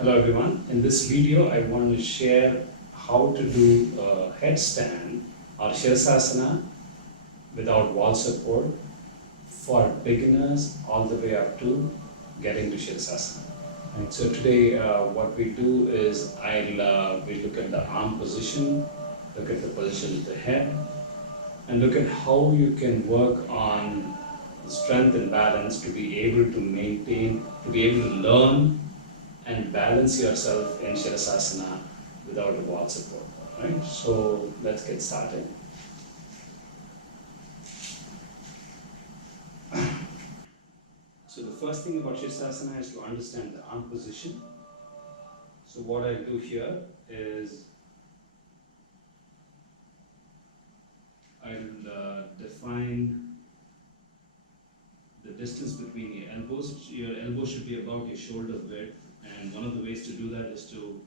Hello everyone. In this video I want to share how to do a headstand or Shirasasana without wall support for beginners all the way up to getting to Shirasasana. Right, so today what we do is we look at the arm position, look at the position of the head, and look at how you can work on strength and balance to be able to maintain, to be able to learn and balance yourself in Shirasasana without a wall support. Right? So let's get started. So the first thing about Shirasasana is to understand the arm position. So what I do here is I'll define the distance between your elbows. Your elbow should be about your shoulder width, and one of the ways to do that is to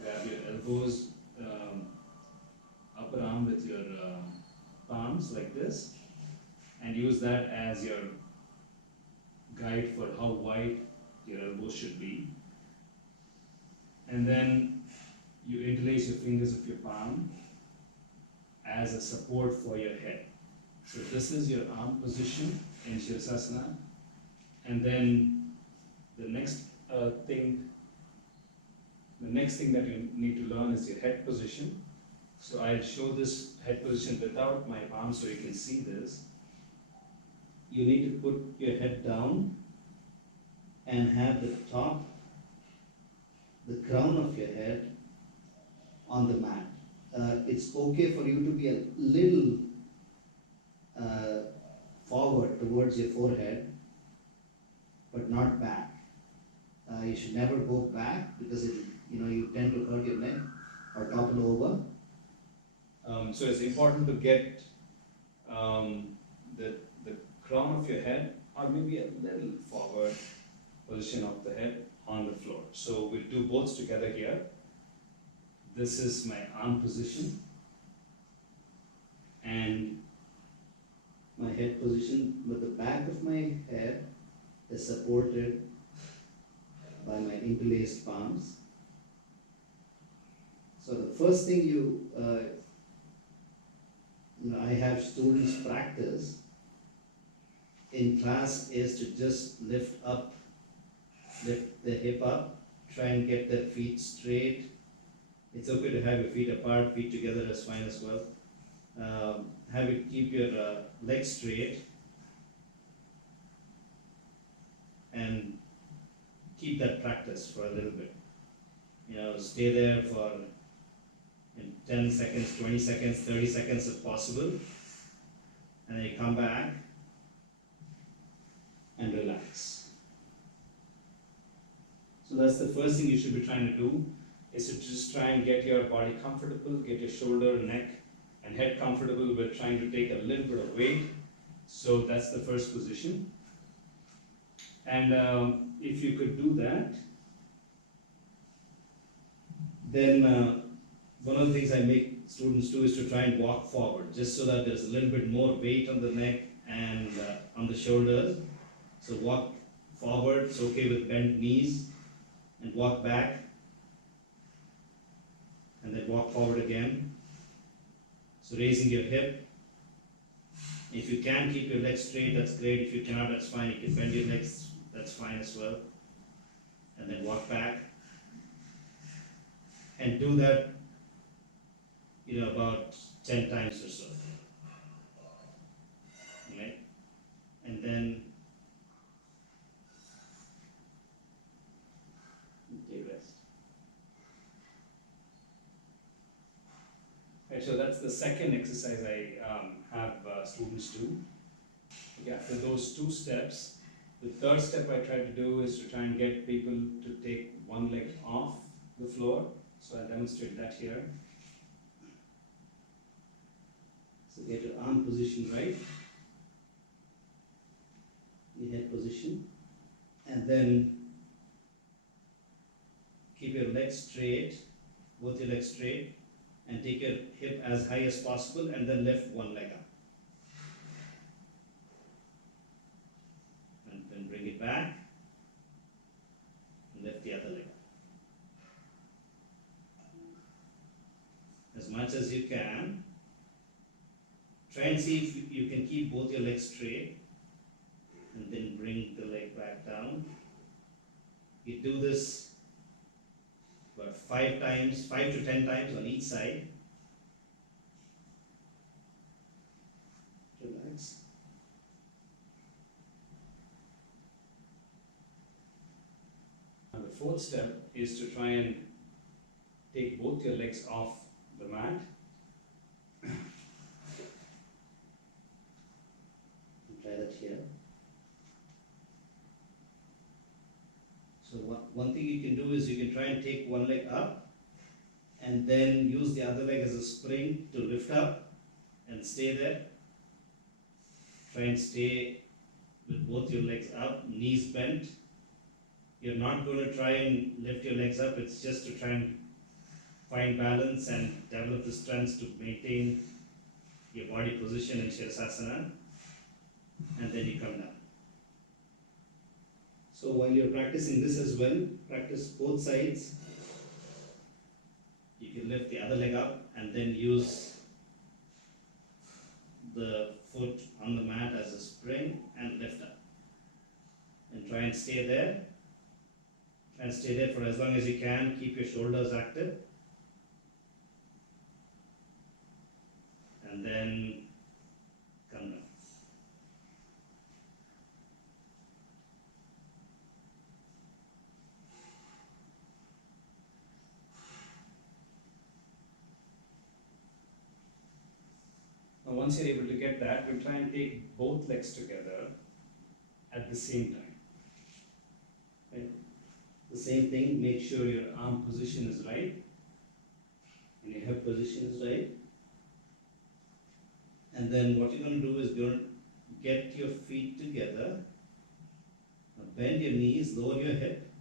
grab your elbows, upper arm with your palms like this, and use that as your guide for how wide your elbows should be. And then you interlace your fingers of your palm as a support for your head. So this is your arm position in Shirasasana. And then the next thing that you need to learn is your head position. So I'll show this head position without my palm so you can see this. You need to put your head down and have the crown of your head on the mat. It's okay for you to be a little forward towards your forehead, but not back. You should never go back because you tend to hurt your neck or topple over. So it's important to get the crown of your head, or maybe a little forward position of the head on the floor. So we'll do both together here. This is my arm position and my head position, but the back of my head is supported by my interlaced palms. So the first thing I have students practice in class is to just lift the hip up, try and get their feet straight. It's okay to have your feet apart, feet together is fine as well. Have you keep your legs straight and keep that practice for a little bit. Stay there for 10 seconds, 20 seconds, 30 seconds if possible, and then you come back and relax. So that's the first thing you should be trying to do, is to just try and get your body comfortable, get your shoulder, neck, and head comfortable with trying to take a little bit of weight. So that's the first position. And if you could do that, then one of the things I make students do is to try and walk forward, just so that there's a little bit more weight on the neck and on the shoulders. So walk forward, it's okay with bent knees, and walk back, and then walk forward again. So raising your hip. If you can keep your legs straight, that's great. If you cannot, that's fine. You can bend your legs, that's fine as well. And then walk back. And do that, about 10 times or so. Right? And then take rest. Right, so that's the second exercise I have students do. Okay, after those two steps, the third step I try to do is to try and get people to take one leg off the floor. So I'll demonstrate that here. So get your arm position right, your head position, and then keep your legs straight, both your legs straight, and take your hip as high as possible, and then lift one leg up. And then bring it back, as much as you can. Try and see if you can keep both your legs straight and then bring the leg back down. You do this about 5 to 10 times on each side. Relax. And the fourth step is to try and take both your legs off the mat. Try that here. So one thing you can do is you can try and take one leg up and then use the other leg as a spring to lift up and stay there. Try and stay with both your legs up, knees bent. You're not going to try and lift your legs up, it's just to try and find balance and develop the strength to maintain your body position in Shirasasana, and then you come down. So while you're practicing this as well, practice both sides. You can lift the other leg up and then use the foot on the mat as a spring and lift up. And try and stay there. Try and stay there for as long as you can. Keep your shoulders active. And then come down. Now once you're able to get that, we'll try and take both legs together at the same time. Right? The same thing, make sure your arm position is right and your hip position is right. And then what you're going to do is you're going to get your feet together, bend your knees, lower your hip,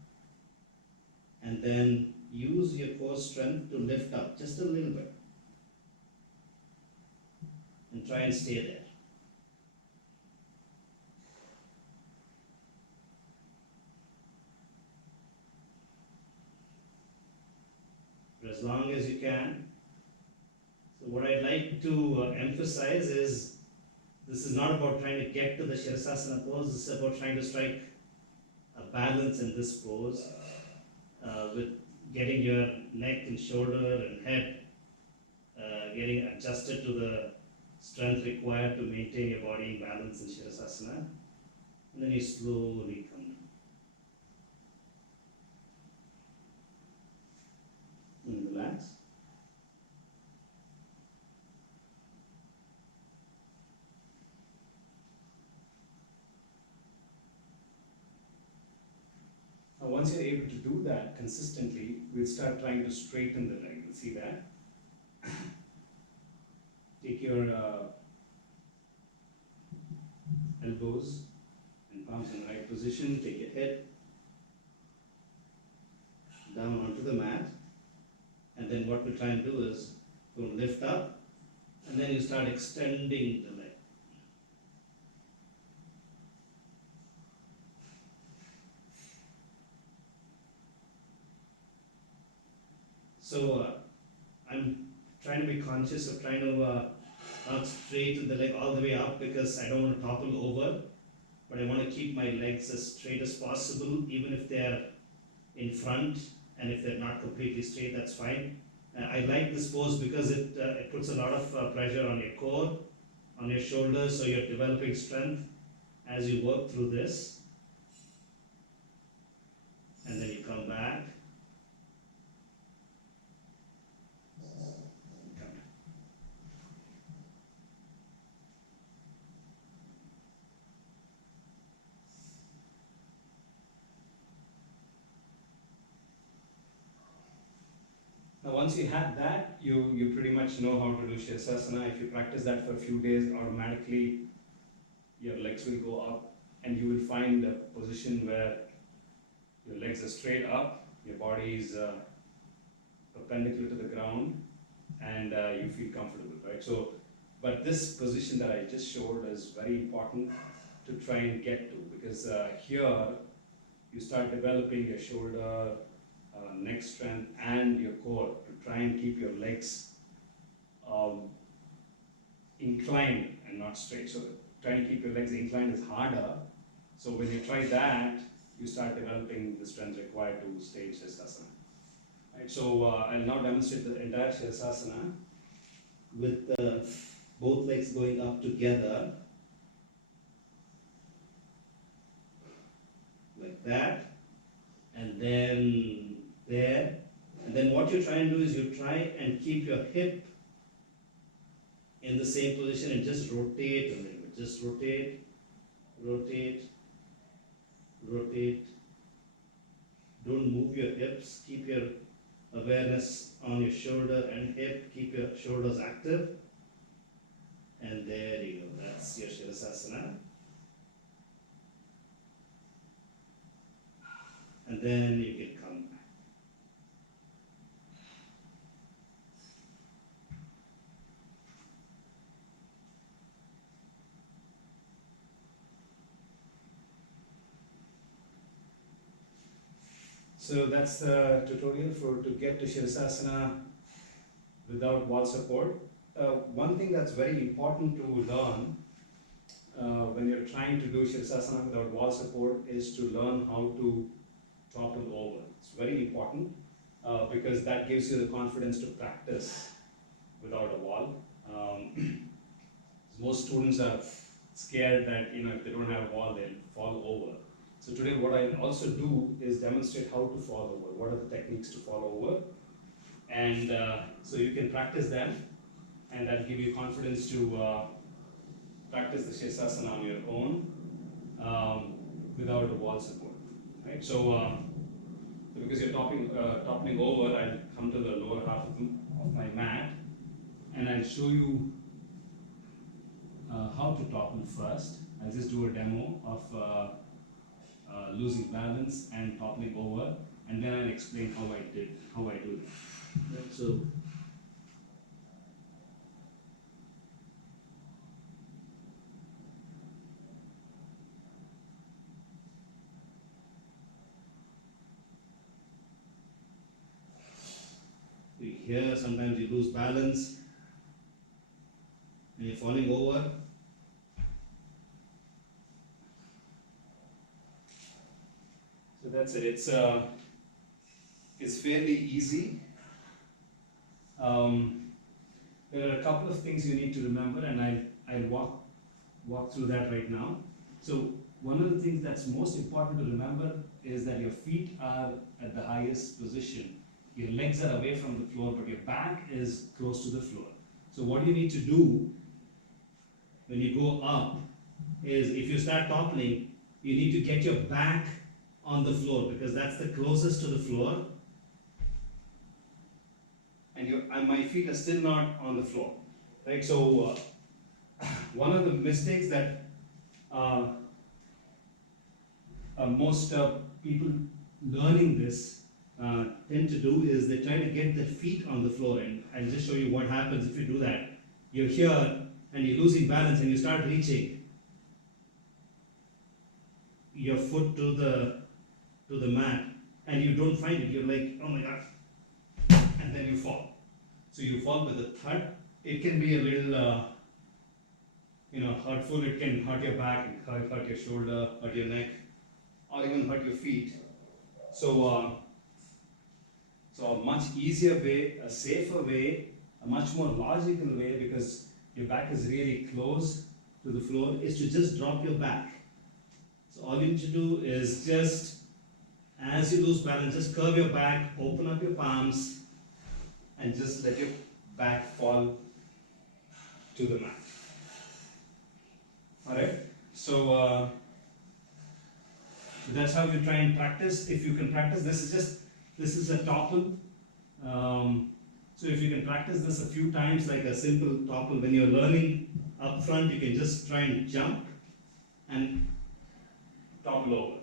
and then use your core strength to lift up just a little bit. And try and stay there. For as long as you can. So what I'd like to emphasize is this is not about trying to get to the Shirasasana pose, this is about trying to strike a balance in this pose with getting your neck and shoulder and head getting adjusted to the strength required to maintain your body in balance in Shirasasana. And then you slowly come down. And relax. Now once you're able to do that consistently, we'll start trying to straighten the leg. You see that? Take your elbows and palms in the right position, take your head Down onto the mat, and then what we try and do is go lift up, and then you start extending the leg. So I'm trying to be conscious of trying to not straighten the leg all the way up because I don't want to topple over, but I want to keep my legs as straight as possible, even if they're in front. And if they're not completely straight, that's fine. I like this pose because it puts a lot of pressure on your core, on your shoulders, so you're developing strength as you work through this. And then you come back. Come. Now once you have that, you pretty much know how to do Shirasasana. If you practice that for a few days, automatically your legs will go up and you will find a position where your legs are straight up, your body is perpendicular to the ground, and you feel comfortable, right? So, but this position that I just showed is very important to try and get to, because here you start developing your shoulder, neck strength and your core to try and keep your legs um, inclined and not straight. So trying to keep your legs inclined is harder. So when you try that, you start developing the strength required to stay in Shirasasana. Right, so I'll now demonstrate the entire Shirasasana with both legs going up together, like that, and then there. And then what you try and do is you try and keep your hip in the same position and just rotate a little bit. Just rotate, rotate, rotate. Don't move your hips. Keep your awareness on your shoulder and hip. Keep your shoulders active. And there you go. That's your Shirasasana. And then you can come back. So that's the tutorial for to get to Shirasasana without wall support. One thing that's very important to learn when you're trying to do Shirasasana without wall support is to learn how to topple over. It's very important because that gives you the confidence to practice without a wall. Most students are scared that if they don't have a wall, they'll fall over. So today what I'll also do is demonstrate how to fall over. What are the techniques to fall over? And so you can practice them, and that'll give you confidence to practice the Shirasasana on your own without a wall support. Right? So because you're toppling over, I'll come to the lower half of my mat, and I'll show you how to topple first. I'll just do a demo of losing balance and toppling over, and then I'll explain how I do it. Right, so here sometimes you lose balance and you're falling over. So that's it. It's fairly easy. There are a couple of things you need to remember, and I'll walk through that right now. So one of the things that's most important to remember is that your feet are at the highest position. Your legs are away from the floor, but your back is close to the floor. So what you need to do when you go up is, if you start toppling, you need to get your back on the floor because that's the closest to the floor, and my feet are still not on the floor, right? So one of the mistakes that most people learning this tend to do is they try to get their feet on the floor, and I'll just show you what happens if you do that. You're here and you're losing balance and you start reaching your foot to the mat and you don't find it. You're like, oh my god, and then you fall. So you fall with a thud. It can be a little hurtful. It can hurt your back, hurt your shoulder, hurt your neck, or even hurt your feet. So a much easier way, a safer way, a much more logical way, because your back is really close to the floor, is to just drop your back. So all you need to do is just, as you lose balance, just curve your back, open up your palms, and just let your back fall to the mat. Alright, so that's how you try and practice. If you can practice, this is a topple. So if you can practice this a few times, like a simple topple, when you're learning up front, you can just try and jump and topple over.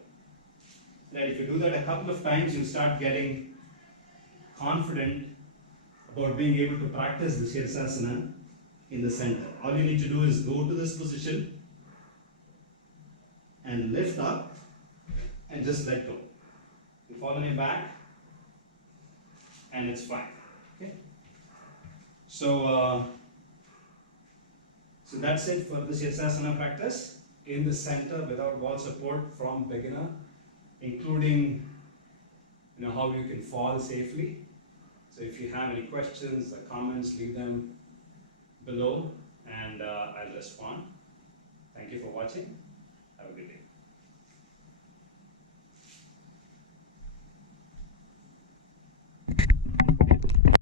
Right, if you do that a couple of times, you'll start getting confident about being able to practice the Shirasasana in the center. All you need to do is go to this position and lift up and just let go. You fall on your back and it's fine. Okay? So that's it for the Shirasasana practice in the center without wall support from beginner, including how you can fall safely. So if you have any questions or comments, leave them below and I'll respond. Thank you for watching. Have a good day.